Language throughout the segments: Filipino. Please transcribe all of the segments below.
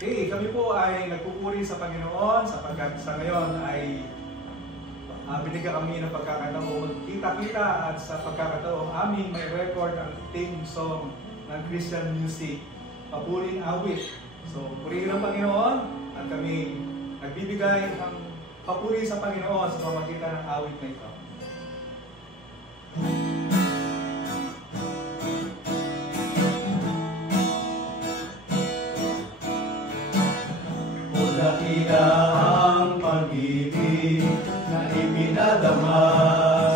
Okay, kami po ay nagpupuri sa Panginoon sapagkat sa ngayon ay binigyan kami ng pagkakataon kita-kita at sa pagkakataon aming may record ang theme song ng Christian music, Papuring Awit. So, purihin ang Panginoon at kami nagbibigay ng papuri sa Panginoon sa pamamagitan ng awit na ito. Dakila ang pag-ibig na ipinadama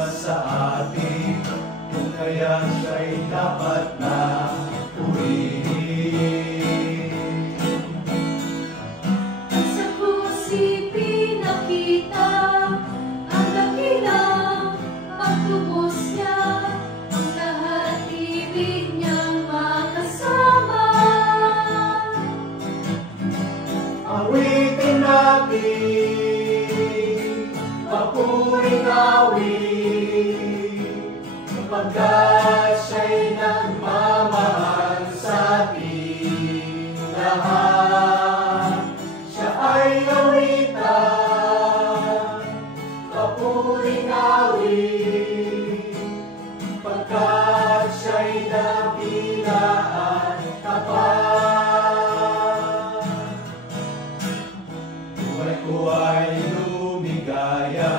sa atin, kung kaya siya'y dapat na purihin. Sa pusi pinakita ang dakilang pagtubos niya, ang lahat ibig niyang makasama. Awitin natin, papuring awit, sapagkat siya'y nagmamahal sa ating lahat. Siya ay awitan, papuring awit, sapagkat siya'y dakila at tapat. Ko ay lumigaya,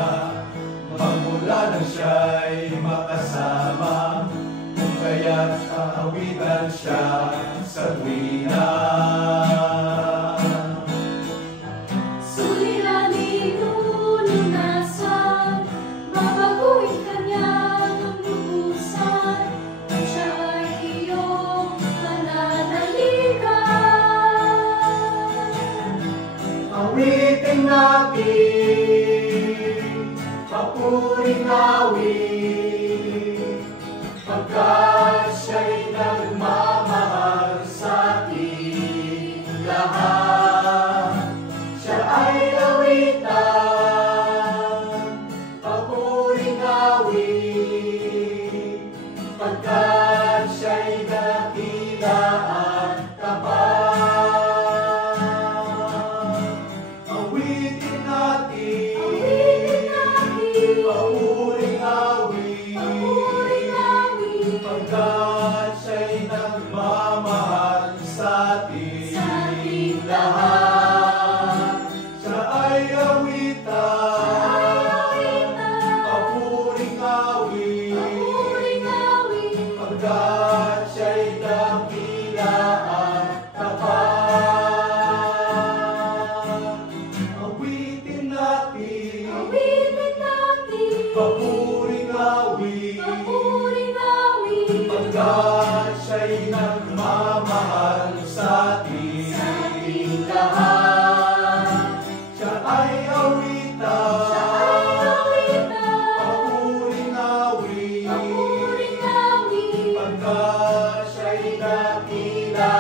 magmula nang siya'y makasama, kung kaya't aawitan siya sa tuwina. Suliranin lunasan, babaguhin kanyang lubusan, at siya ay iyong mananaligan. Awitin natin, papuring awit, pagkat siya'y nagmamahal sa ating lahat. Siya ay awitan, papuring awit, pagkat siya'y dakila at tapat. Awitin natin, papuring awit, pagkat siya'y nagmamahal sa ating lahat. Siya ay awitan, papuring awit, pagkat siya'y dakila at tapat. Awitin natin, papuring awit, pagkat siya'y nagmamahal sa ating lahat. Siya ay awitan, papuring awit, pagkat siya'y dakila